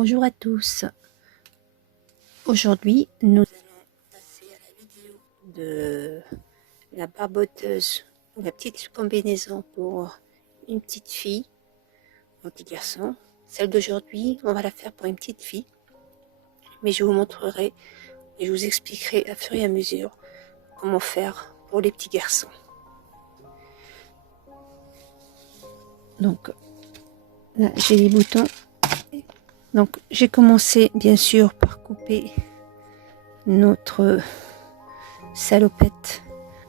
Bonjour à tous. Aujourd'hui, nous allons passer à la vidéo de la barboteuse, la petite combinaison pour une petite fille, un petit garçon. Celle d'aujourd'hui, on va la faire pour une petite fille, mais je vous montrerai et je vous expliquerai à fur et à mesure comment faire pour les petits garçons. Donc là, j'ai les boutons. Donc j'ai commencé bien sûr par couper notre salopette,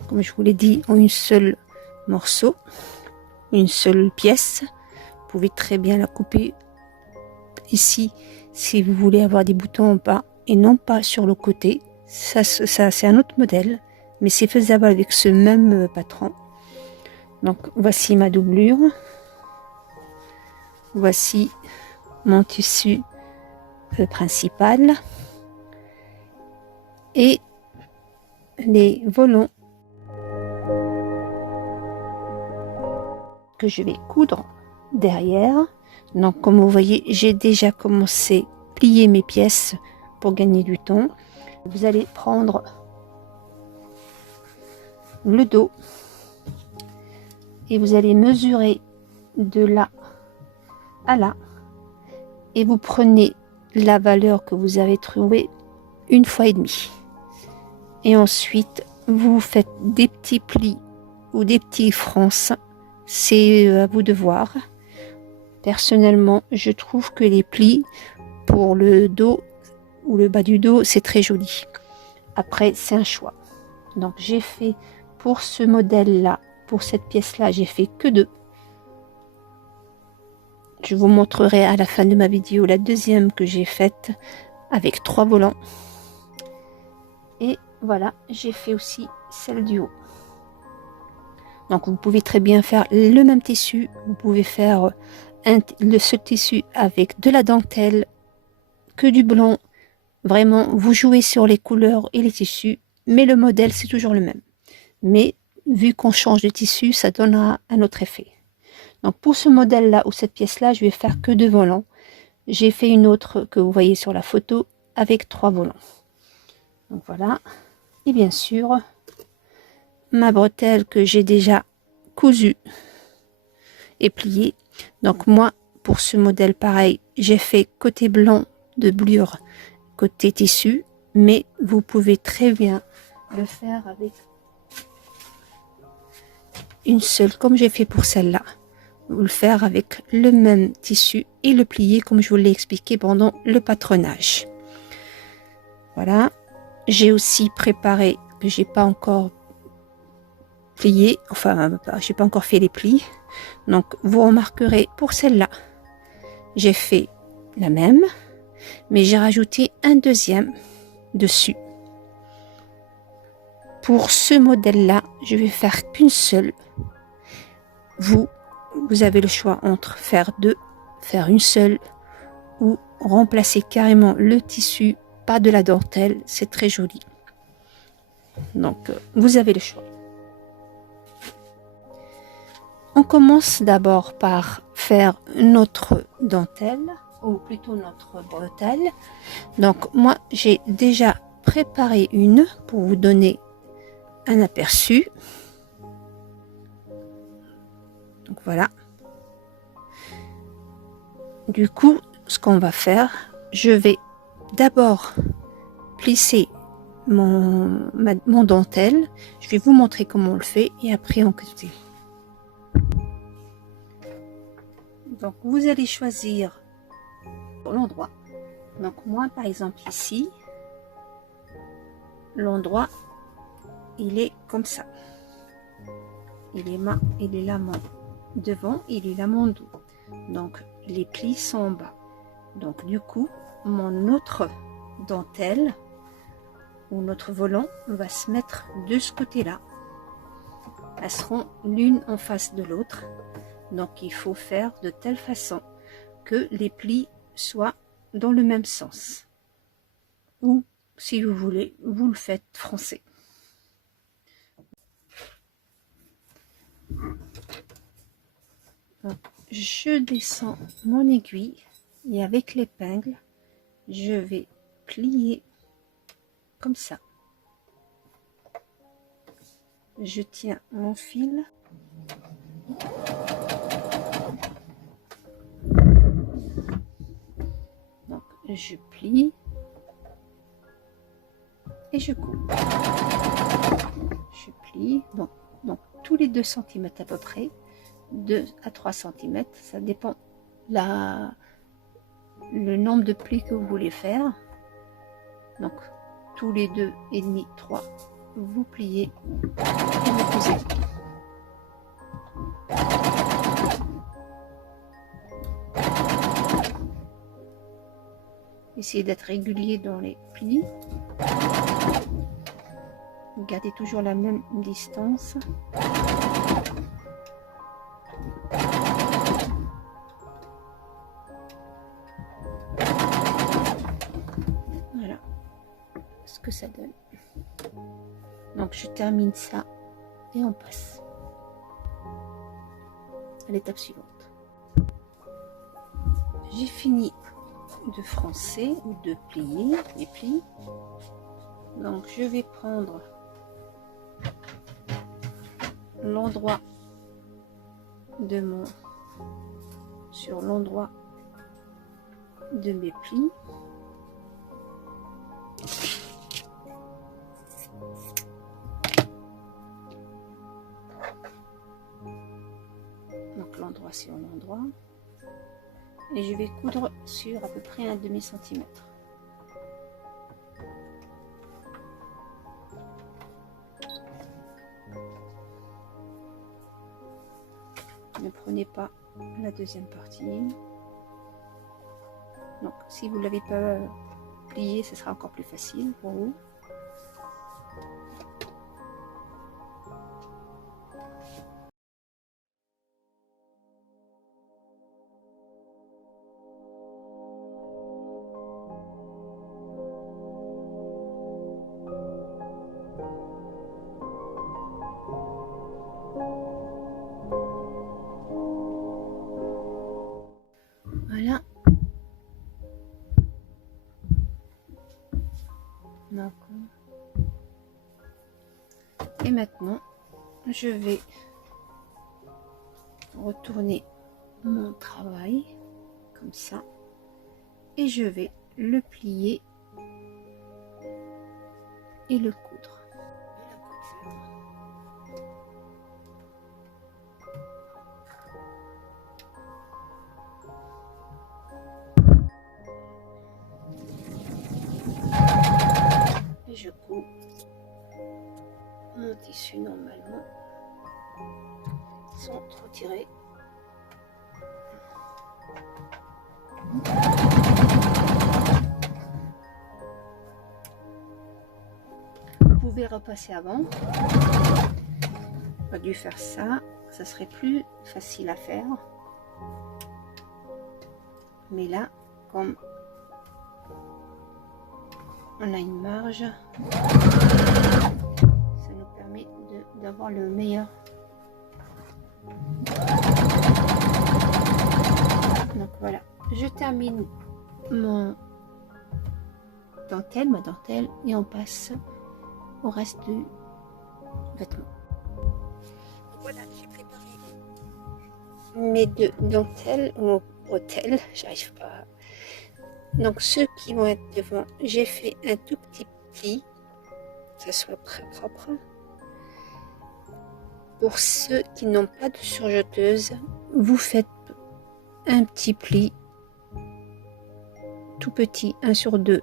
comme je vous l'ai dit, en une seule morceau, une seule pièce. Vous pouvez très bien la couper ici si vous voulez avoir des boutons en bas et non pas sur le côté. Ça c'est un autre modèle, mais c'est faisable avec ce même patron. Donc voici ma doublure, voici mon tissu principal et les volants que je vais coudre derrière. Donc comme vous voyez, j'ai déjà commencé à plier mes pièces pour gagner du temps. Vous allez prendre le dos et vous allez mesurer de là à là et vous prenez la valeur que vous avez trouvée une fois et demi, et ensuite vous faites des petits plis ou des petits fronces. C'est à vous de voir. Personnellement, je trouve que les plis pour le dos ou le bas du dos, c'est très joli. Après, c'est un choix. Donc j'ai fait pour ce modèle là, pour cette pièce là, j'ai fait que deux. Je vous montrerai à la fin de ma vidéo la deuxième que j'ai faite avec 3 volants. Et voilà, j'ai fait aussi celle du haut. Donc vous pouvez très bien faire le même tissu. Vous pouvez faire ce tissu avec de la dentelle, que du blanc. Vraiment, vous jouez sur les couleurs et les tissus, mais le modèle c'est toujours le même. Mais vu qu'on change de tissu, ça donnera un autre effet. Donc pour ce modèle là ou cette pièce là, je vais faire que 2 volants. J'ai fait une autre que vous voyez sur la photo avec 3 volants. Donc voilà. Et bien sûr, ma bretelle que j'ai déjà cousue et pliée. Donc moi, pour ce modèle pareil, j'ai fait côté blanc de blure, côté tissu, mais vous pouvez très bien le faire avec une seule, comme j'ai fait pour celle-là. Vous le faire avec le même tissu et le plier comme je vous l'ai expliqué pendant le patronage. Voilà. J'ai aussi préparé, que j'ai pas encore plié, enfin j'ai pas encore fait les plis. Donc vous remarquerez pour celle-là, j'ai fait la même, mais j'ai rajouté un deuxième dessus. Pour ce modèle-là, je vais faire qu'une seule. Vous avez le choix entre faire deux, faire une seule, ou remplacer carrément le tissu par de la dentelle. C'est très joli. Donc, vous avez le choix. On commence d'abord par faire notre dentelle, ou plutôt notre bretelle. Donc, moi, j'ai déjà préparé une pour vous donner un aperçu. Donc, voilà. Du coup, ce qu'on va faire, je vais d'abord plisser mon dentelle. Je vais vous montrer comment on le fait et après on continue. Donc vous allez choisir l'endroit. Donc moi par exemple ici, l'endroit il est comme ça. Il est là mon devant, il est là mon dos. Donc les plis sont en bas. Donc du coup, mon autre dentelle ou notre volant va se mettre de ce côté-là. Elles seront l'une en face de l'autre. Donc il faut faire de telle façon que les plis soient dans le même sens. Ou si vous voulez, vous le faites français. Donc, je descends mon aiguille et avec l'épingle, je vais plier comme ça. Je tiens mon fil. Donc je plie et je coupe. Je plie, donc tous les 2 cm à peu près, 2 à 3 cm, ça dépend le nombre de plis que vous voulez faire. Donc tous les 2,5, 3, vous pliez et vous cousez. Essayez d'être régulier dans les plis. Gardez toujours la même distance. Voilà ce que ça donne. Donc je termine ça et on passe à l'étape suivante. J'ai fini de froncer ou de plier les plis. Donc je vais prendre l'endroit de sur l'endroit de mes plis. Donc l'endroit sur l'endroit. Et je vais coudre sur à peu près un demi-centimètre. Ne prenez pas la deuxième partie. Donc si vous ne l'avez pas plié, ce sera encore plus facile pour vous. Voilà. Et maintenant, je vais retourner mon travail comme ça et je vais le plier et le coudre. Et je couds mon tissu normalement sans trop tirer. Vous pouvez repasser avant. Pas dû faire ça, ça serait plus facile à faire. Mais là, comme on a une marge, ça nous permet d'avoir le meilleur. Donc voilà, je termine ma dentelle et on passe au reste du vêtement. Voilà, j'ai préparé mes 2 dentelles ou bretelles, j'arrive pas. Donc ceux qui vont être devant, j'ai fait un tout petit pli, que ça soit très propre. Pour ceux qui n'ont pas de surjeteuse, vous faites un petit pli tout petit, 1 sur 2.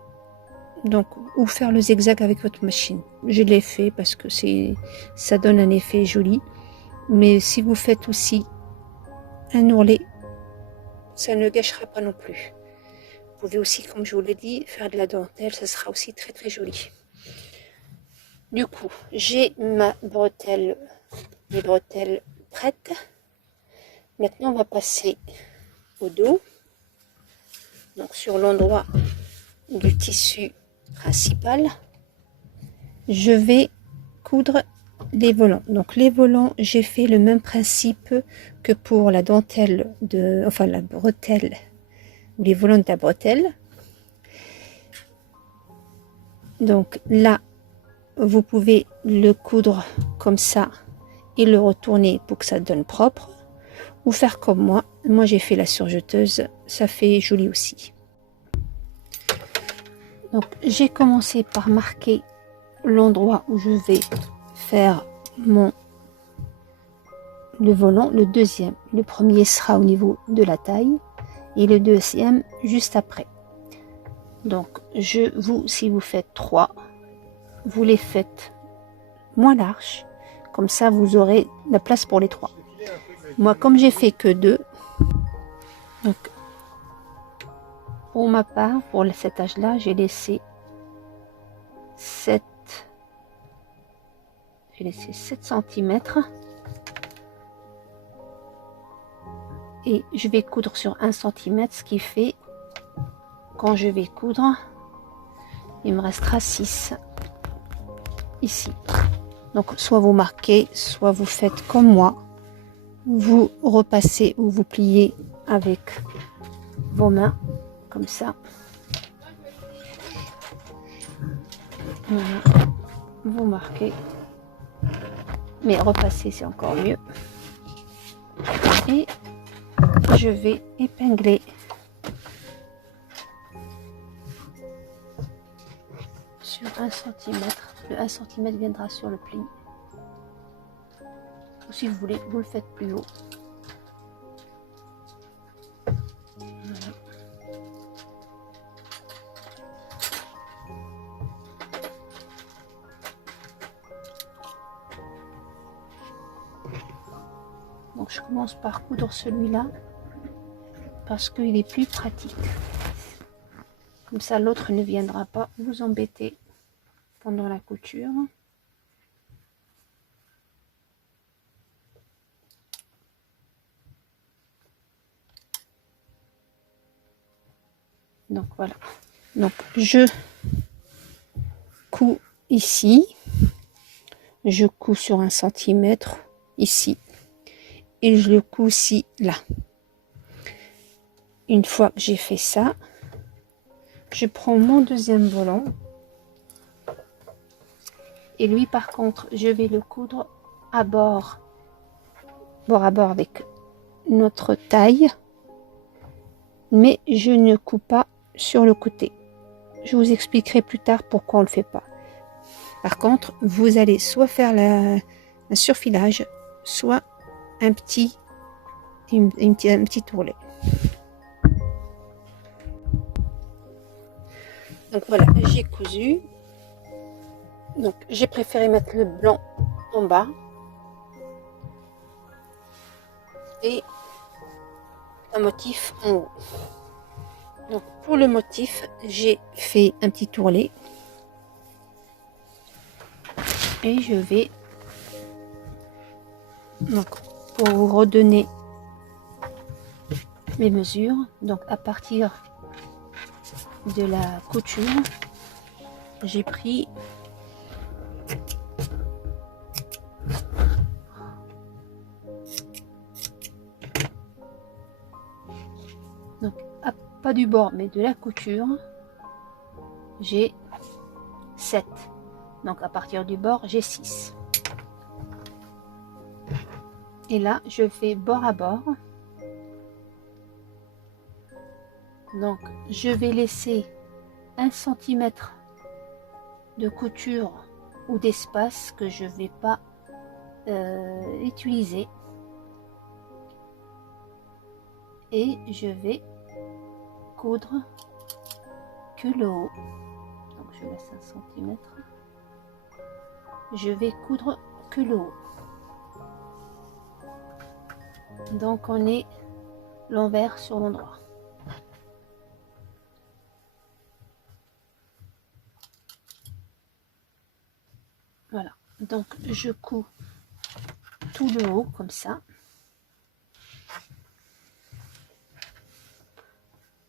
Donc, ou faire le zigzag avec votre machine. Je l'ai fait parce que ça donne un effet joli. Mais si vous faites aussi un ourlet, ça ne gâchera pas non plus. Vous pouvez aussi, comme je vous l'ai dit, faire de la dentelle, ça sera aussi très très joli. Du coup, j'ai mes bretelles prêtes. Maintenant, on va passer au dos. Donc, sur l'endroit du tissu principal, je vais coudre les volants. Donc, les volants, j'ai fait le même principe que pour la dentelle la bretelle ou les volants de la bretelle. Donc là, vous pouvez le coudre comme ça et le retourner pour que ça donne propre, ou faire comme moi. Moi j'ai fait la surjeteuse, ça fait joli aussi. Donc j'ai commencé par marquer l'endroit où je vais faire le volant, le deuxième. Le premier sera au niveau de la taille et le deuxième juste après. Donc si vous faites 3, vous les faites moins larges, comme ça vous aurez la place pour les 3. Moi comme j'ai fait que 2, donc pour ma part, pour cet âge là, j'ai laissé 7 cm et je vais coudre sur 1 cm, ce qui fait, quand je vais coudre, il me restera 6 ici. Donc soit vous marquez, soit vous faites comme moi, vous repassez ou vous pliez avec vos mains comme ça. Voilà. Vous marquez, mais repasser c'est encore mieux. Et je vais épingler sur 1 cm. Le 1 cm viendra sur le pli. Ou si vous voulez, vous le faites plus haut. Voilà. Donc je commence par coudre celui-là parce qu'il est plus pratique. Comme ça l'autre ne viendra pas vous embêter pendant la couture. Donc voilà. Donc je couds ici. Je couds sur 1 cm ici. Et je le couds aussi là. Une fois que j'ai fait ça, je prends mon deuxième volant. Et lui par contre, je vais le coudre à bord à bord avec notre taille. Mais je ne couds pas sur le côté. Je vous expliquerai plus tard pourquoi on ne le fait pas. Par contre, vous allez soit faire un surfilage, soit un petit ourlet. Donc voilà, j'ai cousu. Donc j'ai préféré mettre le blanc en bas et un motif en haut. Donc pour le motif, j'ai fait un petit ourlet et je vais, donc pour vous redonner mes mesures, donc à partir de la couture, j'ai pris donc pas du bord mais de la couture, j'ai 7. Donc à partir du bord, j'ai 6. Et là, je fais bord à bord. Donc je vais laisser 1 cm de couture ou d'espace que je vais pas utiliser. Et je vais coudre que le haut. Donc je laisse 1 cm. Je vais coudre que le haut. Donc on est l'envers sur l'endroit. Voilà, donc je couds tout le haut comme ça.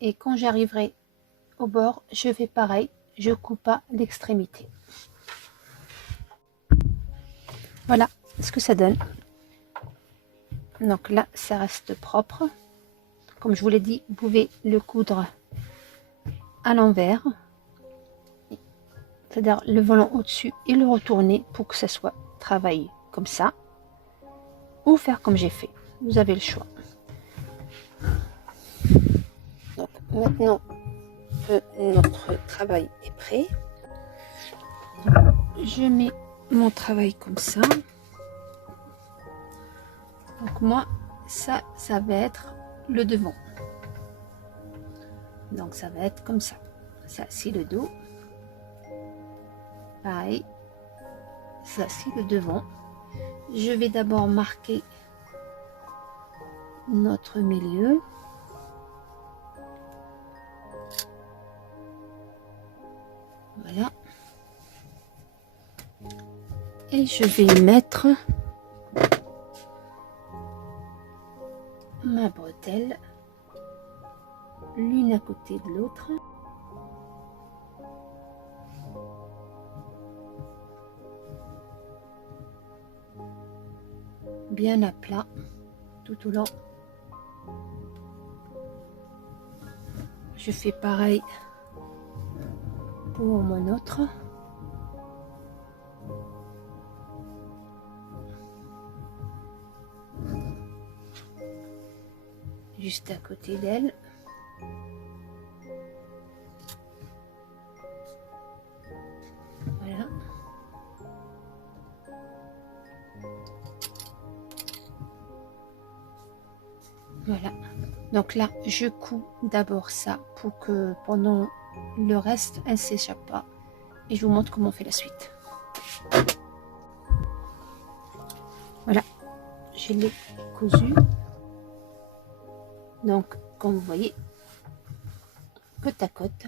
Et quand j'arriverai au bord, je fais pareil, je coupe pas l'extrémité. Voilà ce que ça donne. Donc là, ça reste propre. comme je vous l'ai dit, vous pouvez le coudre à l'envers, c'est-à-dire le volant au-dessus et le retourner pour que ça soit travaillé comme ça, ou faire comme j'ai fait. Vous avez le choix. Donc maintenant que notre travail est prêt, je mets mon travail comme ça. Donc moi, ça va être le devant. Donc ça va être comme ça. Ça c'est le dos. Pareil. Ça c'est le devant. Je vais d'abord marquer notre milieu. Voilà. Et je vais mettre ma bretelle l'une à côté de l'autre. Bien à plat tout au long. Je fais pareil pour mon autre. Juste à côté d'elle. Voilà. Voilà. Donc là, je couds d'abord ça pour que pendant le reste, elle ne s'échappe pas. Et je vous montre comment on fait la suite. Voilà. Je l'ai cousu. Donc, comme vous voyez, côte à côte.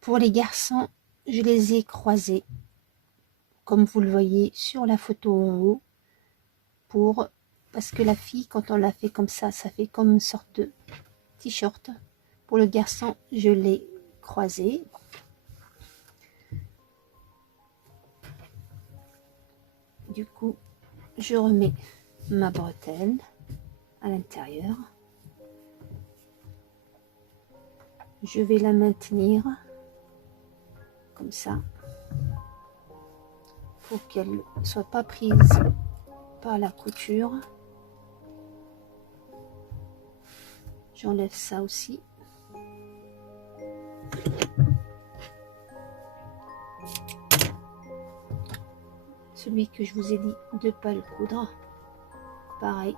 Pour les garçons, je les ai croisés, comme vous le voyez sur la photo en haut, parce que la fille, quand on la fait comme ça fait comme une sorte de t-shirt. Pour le garçon, je l'ai croisé. Du coup, je remets ma bretelle à l'intérieur. Je vais la maintenir comme ça pour qu'elle ne soit pas prise par la couture. J'enlève ça aussi. Celui que je vous ai dit de ne pas le coudre, pareil,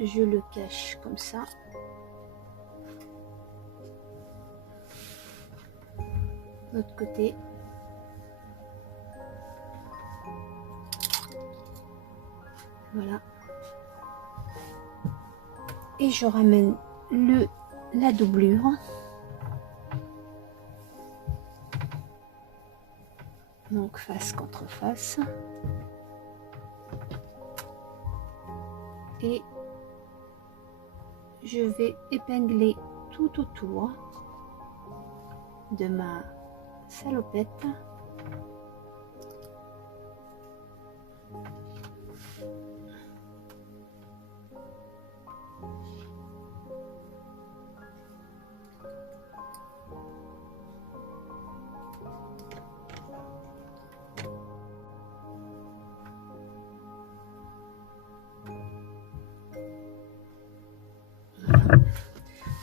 je le cache comme ça. L'autre côté. Voilà. Et je ramène la doublure. Donc face contre face. Et je vais épingler tout autour de ma salopette.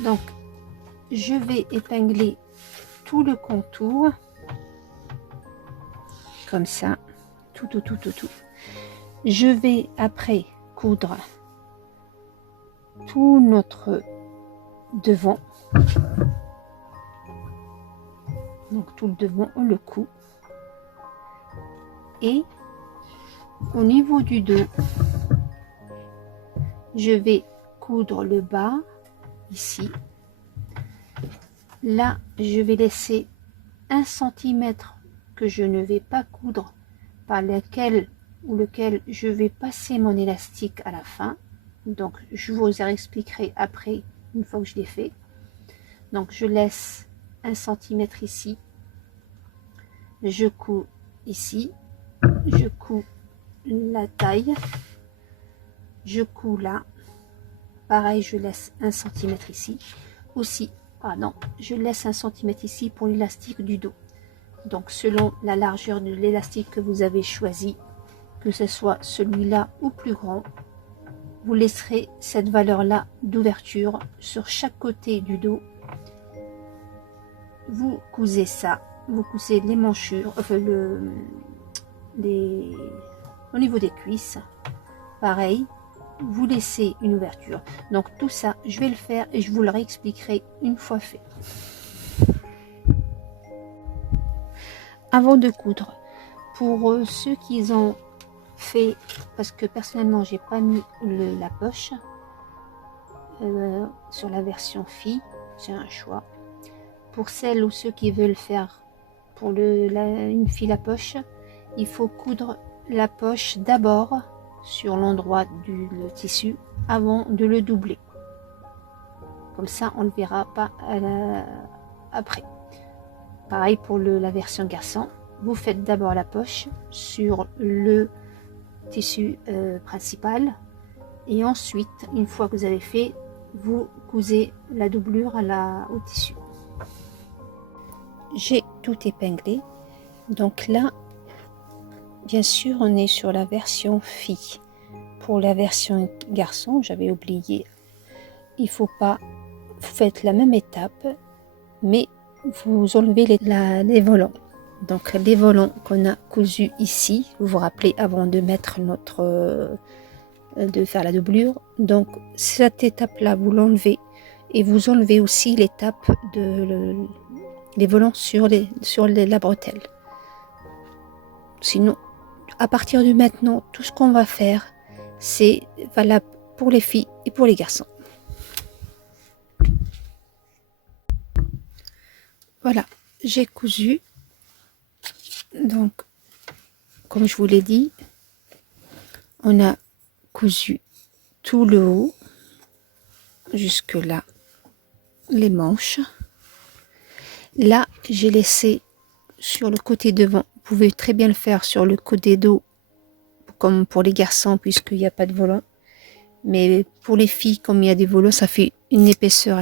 Donc, je vais épingler tout le contour, comme ça, tout. Je vais après coudre tout notre devant. Donc, tout le devant, on le coud. Et au niveau du dos, je vais coudre le bas. Ici, là, je vais laisser 1 cm que je ne vais pas coudre, par lequel je vais passer mon élastique à la fin. Donc, je vous expliquerai après, une fois que je l'ai fait. Donc, je laisse 1 cm ici. Je couds ici. Je couds la taille. Je couds là. pareil, je laisse 1 cm ici. Aussi, pardon, je laisse 1 cm ici pour l'élastique du dos. Donc selon la largeur de l'élastique que vous avez choisi, que ce soit celui-là ou plus grand, vous laisserez cette valeur-là d'ouverture sur chaque côté du dos. Vous cousez ça, vous cousez les manchures, enfin au niveau des cuisses, pareil, vous laissez une ouverture. Donc tout ça, je vais le faire et je vous le réexpliquerai une fois fait. Avant de coudre, pour ceux qui ont fait, parce que personnellement j'ai pas mis la poche sur la version fille, c'est un choix. Pour celles ou ceux qui veulent faire pour une file à poche, il faut coudre la poche d'abord sur l'endroit du tissu avant de le doubler. Comme ça, on ne le verra pas après. Pareil pour la version garçon, vous faites d'abord la poche sur le tissu principal et ensuite, une fois que vous avez fait, vous cousez la doublure au tissu. J'ai tout épinglé, donc là bien sûr on est sur la version fille. Pour la version garçon, j'avais oublié, il faut pas, vous faites la même étape mais vous enlevez les volants. Donc les volants qu'on a cousus ici, vous vous rappelez avant de mettre de faire la doublure, donc cette étape là vous l'enlevez et vous enlevez aussi l'étape les volants sur la bretelle. Sinon, à partir de maintenant, tout ce qu'on va faire, c'est valable pour les filles et pour les garçons. Voilà, j'ai cousu. Donc, comme je vous l'ai dit, on a cousu tout le haut, jusque là, les manches. Là, j'ai laissé sur le côté devant. Vous pouvez très bien le faire sur le côté dos, comme pour les garçons, puisqu'il n'y a pas de volant. Mais pour les filles, comme il y a des volants, ça fait une épaisseur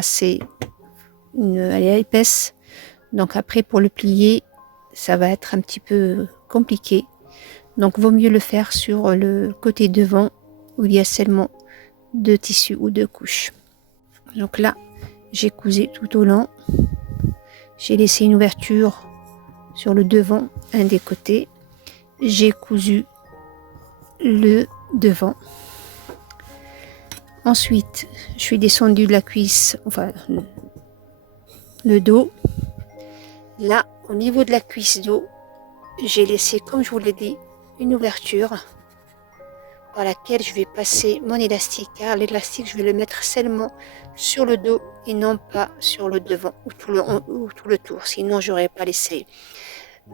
elle est épaisse. Donc après, pour le plier, ça va être un petit peu compliqué. Donc, vaut mieux le faire sur le côté devant, où il y a seulement 2 tissus ou 2 couches. Donc là, j'ai cousu tout au long. J'ai laissé une ouverture sur le devant, un des côtés. J'ai cousu le devant. Ensuite, je suis descendue de la cuisse, enfin le dos. Là, au niveau de la cuisse dos, j'ai laissé, comme je vous l'ai dit, une ouverture par laquelle je vais passer mon élastique, car l'élastique, je vais le mettre seulement sur le dos et non pas sur le devant ou tout le tour, sinon j'aurais pas laissé.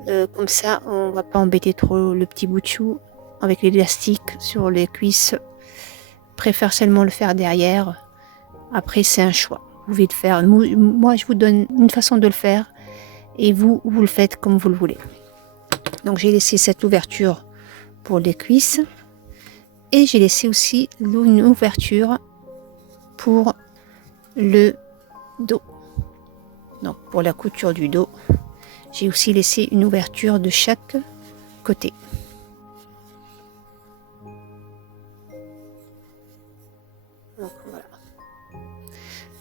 Comme ça, on va pas embêter trop le petit bout de chou avec l'élastique sur les cuisses. Je préfère seulement le faire derrière. Après, c'est un choix. Vous pouvez le faire. Moi, je vous donne une façon de le faire et vous le faites comme vous le voulez. Donc, j'ai laissé cette ouverture pour les cuisses et j'ai laissé aussi une ouverture pour le dos. Donc, pour la couture du dos, j'ai aussi laissé une ouverture de chaque côté. Donc, voilà.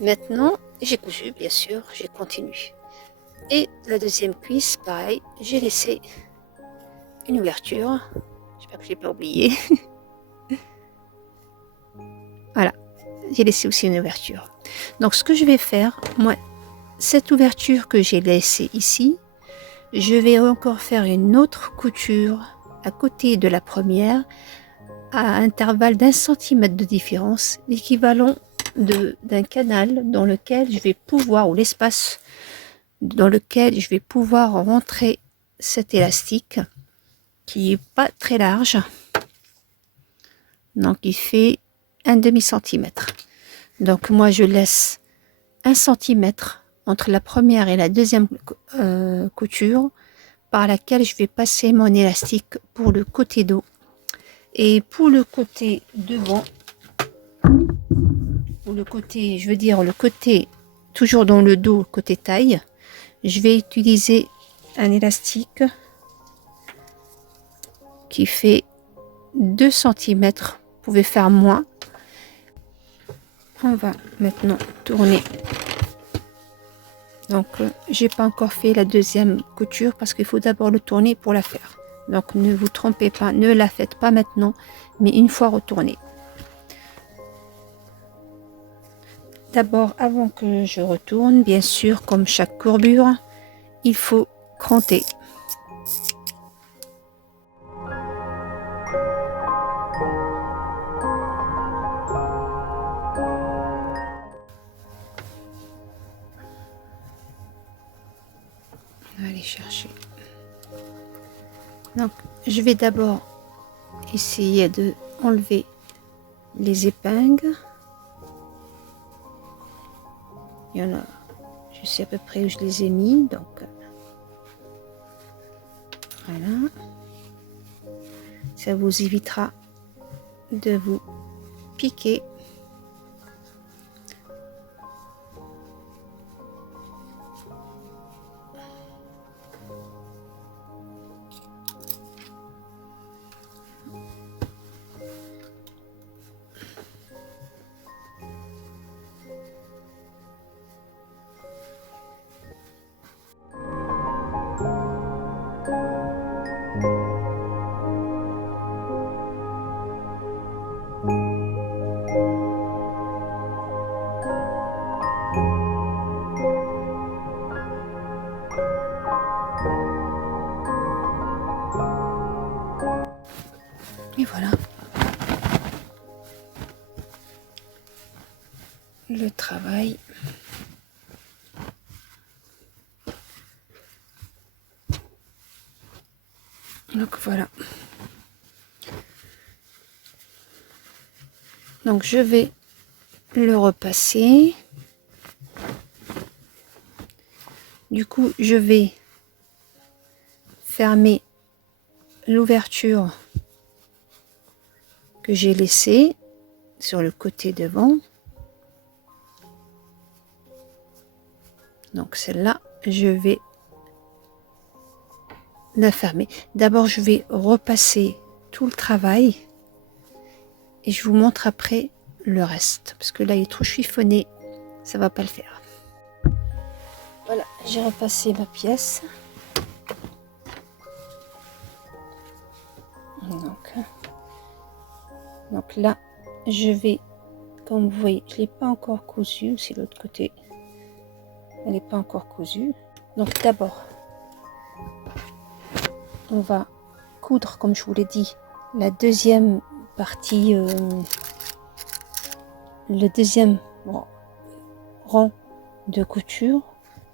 Maintenant, j'ai cousu, bien sûr, j'ai continué. Et la deuxième cuisse, pareil, j'ai laissé une ouverture. J'espère que je n'ai pas oublié. Voilà, j'ai laissé aussi une ouverture. Donc, ce que je vais faire, moi, cette ouverture que j'ai laissée ici, je vais encore faire une autre couture à côté de la première, à intervalle d'1 centimètre de différence, l'équivalent d'un canal dans lequel je vais pouvoir, ou l'espace dans lequel je vais pouvoir rentrer cet élastique qui est pas très large. Donc il fait 1/2 centimètre. Donc moi je laisse 1 centimètre entre la première et la deuxième couture par laquelle je vais passer mon élastique pour le côté dos. Et pour le côté devant, sur le côté, je veux dire le côté, toujours dans le dos, côté taille, je vais utiliser un élastique qui fait 2 cm. Vous pouvez faire moins. On va maintenant tourner. Donc, j'ai pas encore fait la deuxième couture parce qu'il faut d'abord le tourner pour la faire. Donc, ne vous trompez pas, ne la faites pas maintenant, mais une fois retourné. D'abord, avant que je retourne, bien sûr, comme chaque courbure, il faut cranter. On va aller chercher. Donc, je vais d'abord essayer de enlever les épingles. Il y en a, je sais à peu près où je les ai mis, donc voilà. Ça vous évitera de vous piquer. Et voilà. Le travail. Donc voilà. Donc je vais le repasser. Du coup, je vais fermer l'ouverture que j'ai laissée sur le côté devant. Donc celle-là, je vais la fermer. D'abord, je vais repasser tout le travail et je vous montre après le reste parce que là, il est trop chiffonné, ça va pas le faire. Voilà, j'ai repassé ma pièce. Donc là, je vais, comme vous voyez, je l'ai pas encore cousu, c'est l'autre côté. Elle n'est pas encore cousue. Donc d'abord, on va coudre, comme je vous l'ai dit, la deuxième partie, le deuxième rang de couture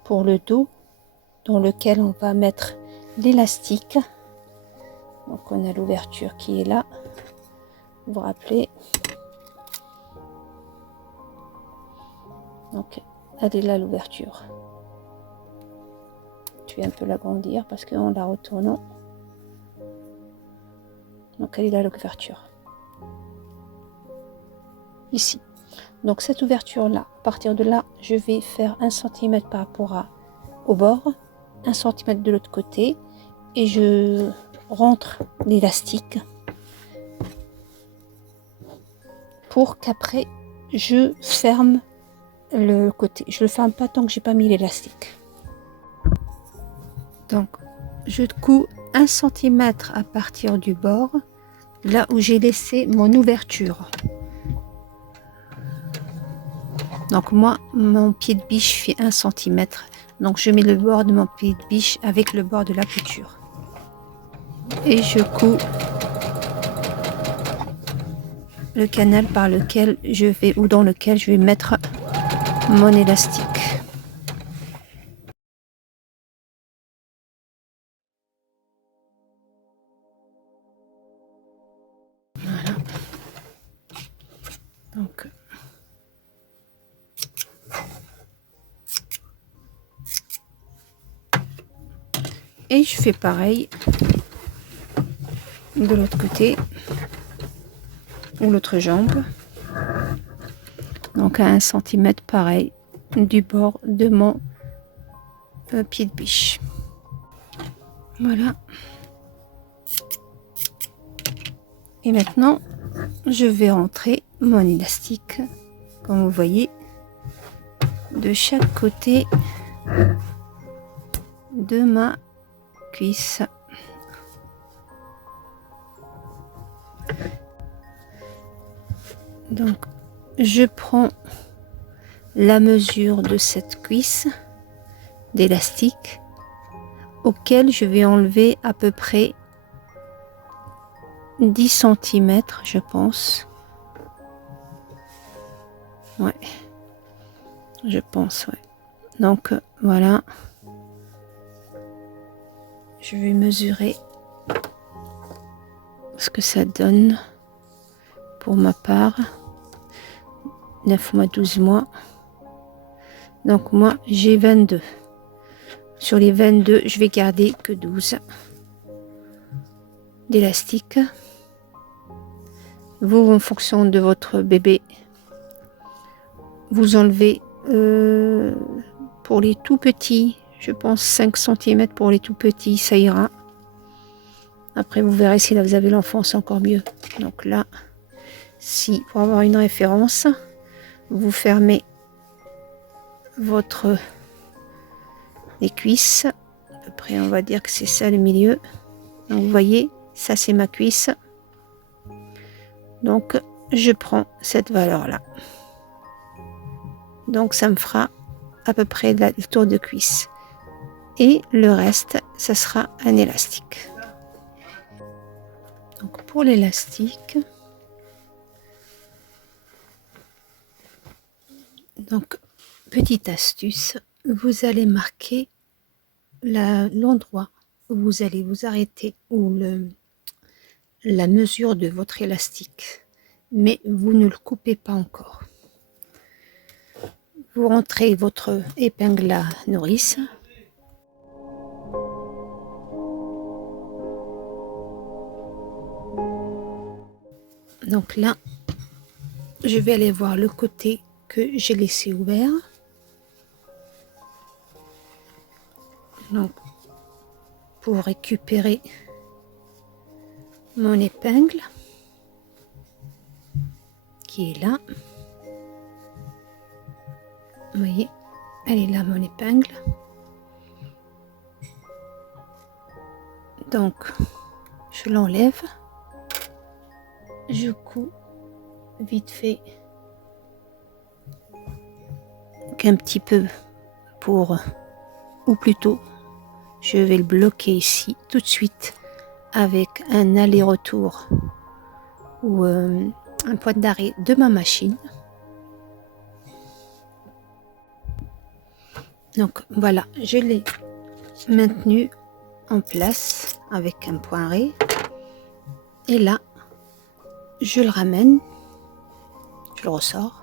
pour le dos, dans lequel on va mettre l'élastique. Donc on a l'ouverture qui est là. Vous vous rappelez. Donc elle est là l'ouverture. Je vais un peu l'agrandir parce qu'en la retournant. Donc elle est là l'ouverture. Ici. Donc cette ouverture là, à partir de là, je vais faire 1 cm par rapport au bord, 1 cm de l'autre côté et je rentre l'élastique pour qu'après je ferme le côté. Je le ferme pas tant que j'ai pas mis l'élastique. Donc je couds 1 cm à partir du bord, là où j'ai laissé mon ouverture. Donc moi, mon pied de biche fait 1 cm. Donc je mets le bord de mon pied de biche avec le bord de la couture. Et je couds le canal par lequel je vais, ou dans lequel je vais mettre mon élastique. Voilà. Donc et je fais pareil de l'autre côté ou l'autre jambe. Donc donc à 1 cm pareil du bord de mon pied de biche. Voilà. Et maintenant, je vais rentrer mon élastique, comme vous voyez, de chaque côté de ma cuisse. Donc, je prends la mesure de cette cuisse d'élastique auquel je vais enlever à peu près 10 cm, je pense. Ouais, je pense, ouais. Donc, voilà. Je vais mesurer ce que ça donne pour ma part. 9 mois, 12 mois. Donc, moi, j'ai 22. Sur les 22, je vais garder que 12 d'élastique. Vous, en fonction de votre bébé, vous enlevez pour les tout petits, je pense 5 cm pour les tout petits, ça ira. Après, vous verrez si là vous avez l'enfant, c'est encore mieux. Donc là, si pour avoir une référence, vous fermez les cuisses. À peu près, on va dire que c'est ça le milieu. Donc vous voyez, ça c'est ma cuisse. Donc je prends cette valeur-là. Donc ça me fera à peu près le tour de cuisse. Et le reste, ça sera un élastique. Donc pour l'élastique, donc petite astuce, vous allez marquer l'endroit où vous allez vous arrêter, ou la mesure de votre élastique, mais vous ne le coupez pas encore. Vous rentrez votre épingle à nourrice. Donc là, je vais aller voir le côté que j'ai laissé ouvert. Donc, pour récupérer mon épingle qui est là. Vous voyez, elle est là, mon épingle. Donc, je l'enlève. Je couds vite fait qu'un petit peu ou plutôt, je vais le bloquer ici tout de suite avec un aller-retour ou un point d'arrêt de ma machine. Donc voilà, je l'ai maintenu en place avec un point arrêt. Et là, je le ramène, je le ressors,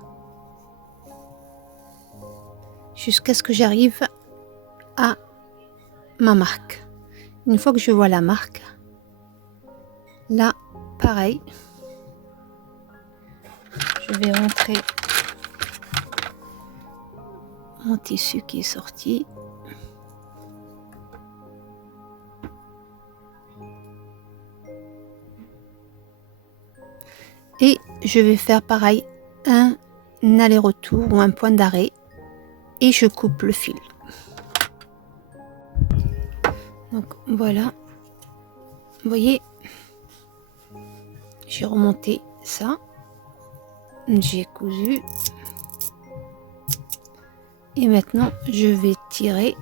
jusqu'à ce que j'arrive à ma marque. Une fois que je vois la marque, là, pareil, je vais rentrer mon tissu qui est sorti. Et je vais faire pareil, un aller-retour ou un point d'arrêt, et je coupe le fil. Donc voilà, vous voyez, j'ai remonté ça, j'ai cousu, et maintenant je vais tirer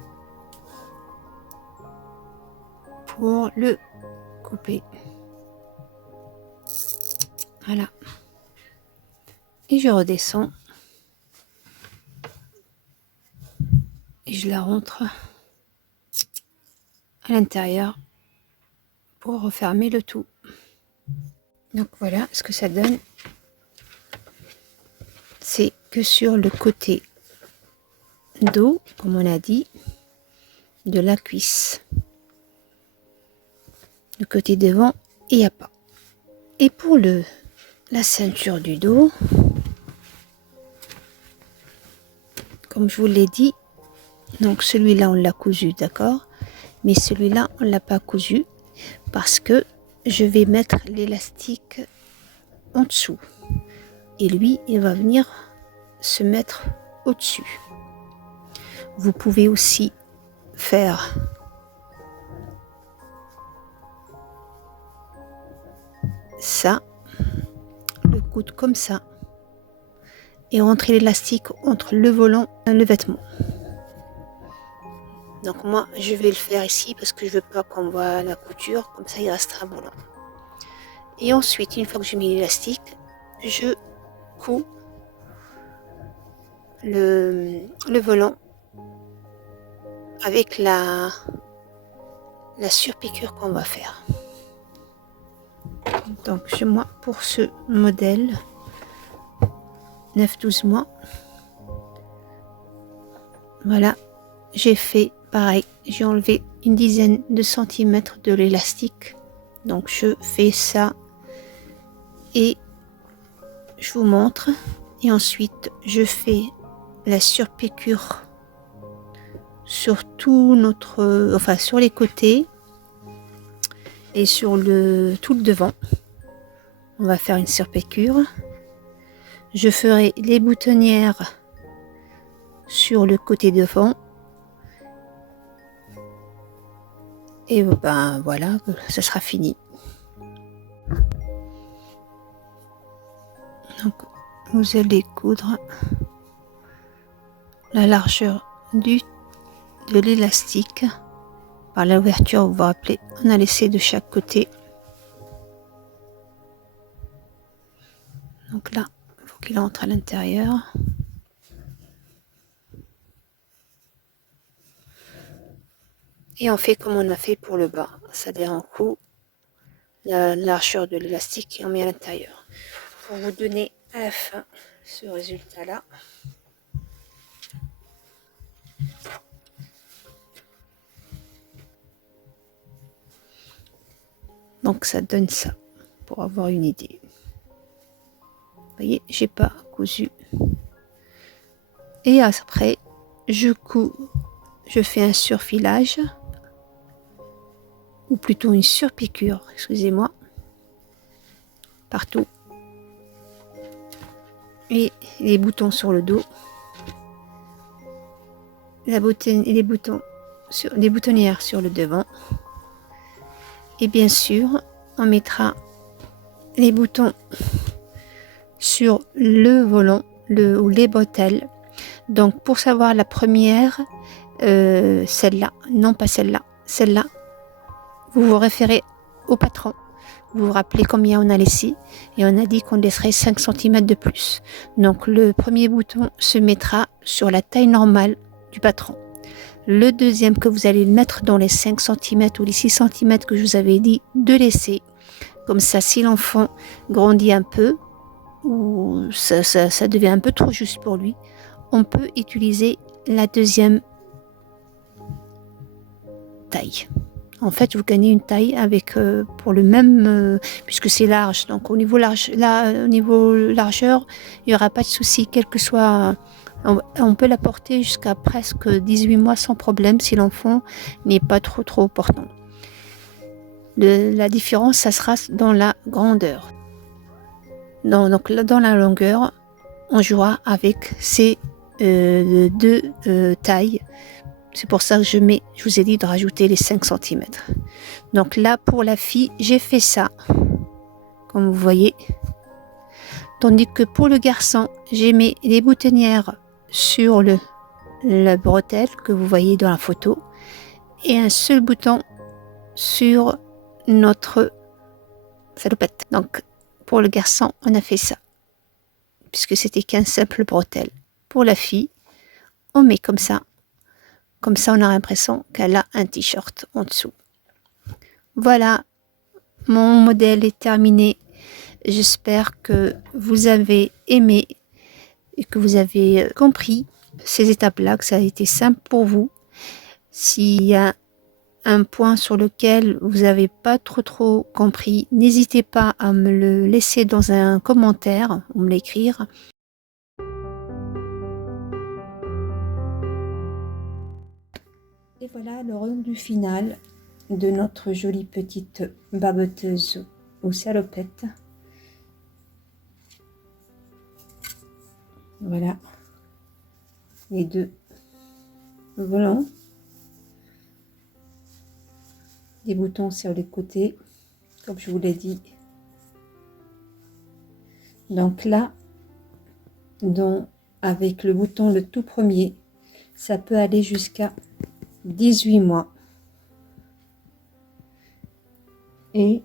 pour le couper. Voilà, et je redescends et je la rentre à l'intérieur pour refermer le tout. Donc voilà ce que ça donne. C'est que sur le côté dos, comme on a dit, de la cuisse. Le côté devant, il n'y a pas. Et pour la ceinture du dos, comme je vous l'ai dit, donc celui-là on l'a cousu, d'accord, mais celui-là on l'a pas cousu parce que je vais mettre l'élastique en dessous et lui il va venir se mettre au-dessus. Vous pouvez aussi faire ça, le coude comme ça, et rentrer l'élastique entre le volant et le vêtement. Donc moi je vais le faire ici parce que je veux pas qu'on voit la couture, comme ça il restera volant. Et ensuite, une fois que j'ai mis l'élastique, je couds le volant avec la surpiqûre qu'on va faire. Donc moi pour ce modèle 9-12 mois, voilà, j'ai fait pareil, j'ai enlevé une dizaine de centimètres de l'élastique. Donc je fais ça et je vous montre, et ensuite je fais la surpiqûre sur tout notre, enfin sur les côtés et sur tout le devant. On va faire une surpiqûre. Je ferai les boutonnières sur le côté devant. Et ben voilà, ça sera fini. Donc vous allez coudre la largeur de l'élastique par l'ouverture. Vous vous rappelez, on a laissé de chaque côté. Donc là, il faut qu'il entre à l'intérieur. Et on fait comme on a fait pour le bas, c'est-à-dire on coud la largeur de l'élastique et on met à l'intérieur. Pour vous donner à la fin ce résultat-là. Donc ça donne ça, pour avoir une idée. Vous voyez, j'ai pas cousu. Et après, je fais un surfilage, ou plutôt une surpiqûre, excusez-moi, partout. Et les boutons sur le dos, les boutonnières sur le devant. Et bien sûr, on mettra les boutons sur le volant, ou les bretelles. Donc pour savoir la première, celle-là, non pas celle-là, celle-là, vous vous référez au patron. Vous vous rappelez combien on a laissé, et on a dit qu'on laisserait 5 cm de plus. Donc le premier bouton se mettra sur la taille normale du patron. Le deuxième que vous allez mettre dans les 5 cm ou les 6 cm que je vous avais dit de laisser. Comme ça, si l'enfant grandit un peu, ou ça devient un peu trop juste pour lui, on peut utiliser la deuxième taille. En fait, vous gagnez une taille avec pour le même, puisque c'est large. Donc au niveau largeur, il n'y aura pas de souci, quel que soit. On peut la porter jusqu'à presque 18 mois sans problème si l'enfant n'est pas trop portant. La différence, ça sera dans la grandeur. Donc dans la longueur, on jouera avec ces deux tailles. C'est pour ça que je vous ai dit de rajouter les 5 cm. Donc là, pour la fille, j'ai fait ça, comme vous voyez. Tandis que pour le garçon, j'ai mis les boutonnières sur la bretelle que vous voyez dans la photo, et un seul bouton sur notre salopette. Donc pour le garçon, on a fait ça, puisque c'était qu'un simple bretelle. Pour la fille, on met comme ça. Comme ça, on a l'impression qu'elle a un t-shirt en dessous. Voilà, mon modèle est terminé. J'espère que vous avez aimé et que vous avez compris ces étapes-là, que ça a été simple pour vous. S'il y a un point sur lequel vous n'avez pas trop compris, n'hésitez pas à me le laisser dans un commentaire ou me l'écrire. Voilà le rendu final de notre jolie petite baboteuse aux salopettes. Voilà les deux volants, des boutons sur les côtés comme je vous l'ai dit. Donc là, avec le bouton le tout premier, ça peut aller jusqu'à 18 mois. Et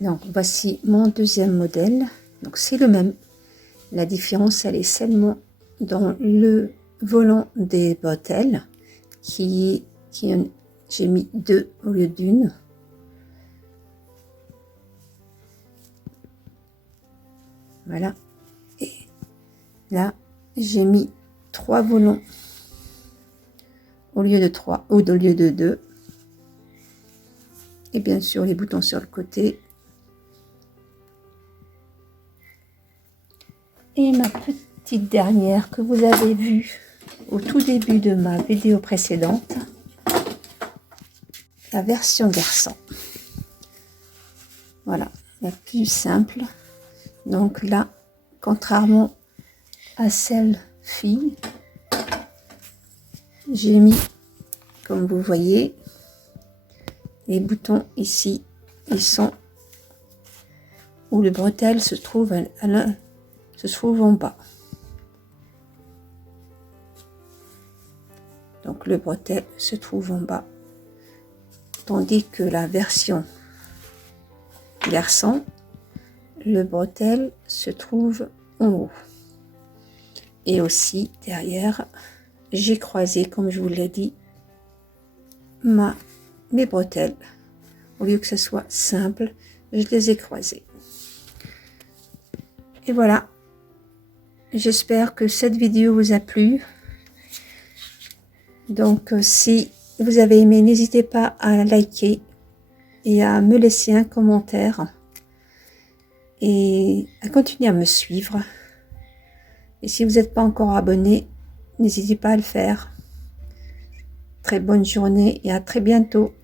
donc voici mon deuxième modèle. Donc c'est le même. La différence, elle est seulement dans le volant des bretelles j'ai mis 2 au lieu d'une. Voilà. Et là, j'ai mis 3 volants au lieu de 3 ou au lieu de 2. Et bien sûr, les boutons sur le côté. Et ma petite dernière que vous avez vue au tout début de ma vidéo précédente, la version garçon. Voilà, la plus simple. Donc là, contrairement à celle fille, j'ai mis, comme vous voyez, les boutons ici, ils sont où le bretelle se trouve en bas. Donc le bretelle se trouve en bas, tandis que la version garçon, le bretelle se trouve en haut. Et aussi derrière, j'ai croisé, comme je vous l'ai dit, mes bretelles. Au lieu que ce soit simple, je les ai croisées. Et voilà, j'espère que cette vidéo vous a plu. Donc si vous avez aimé, n'hésitez pas à liker et à me laisser un commentaire et à continuer à me suivre. Et si vous n'êtes pas encore abonné, n'hésitez pas à le faire. Très bonne journée et à très bientôt.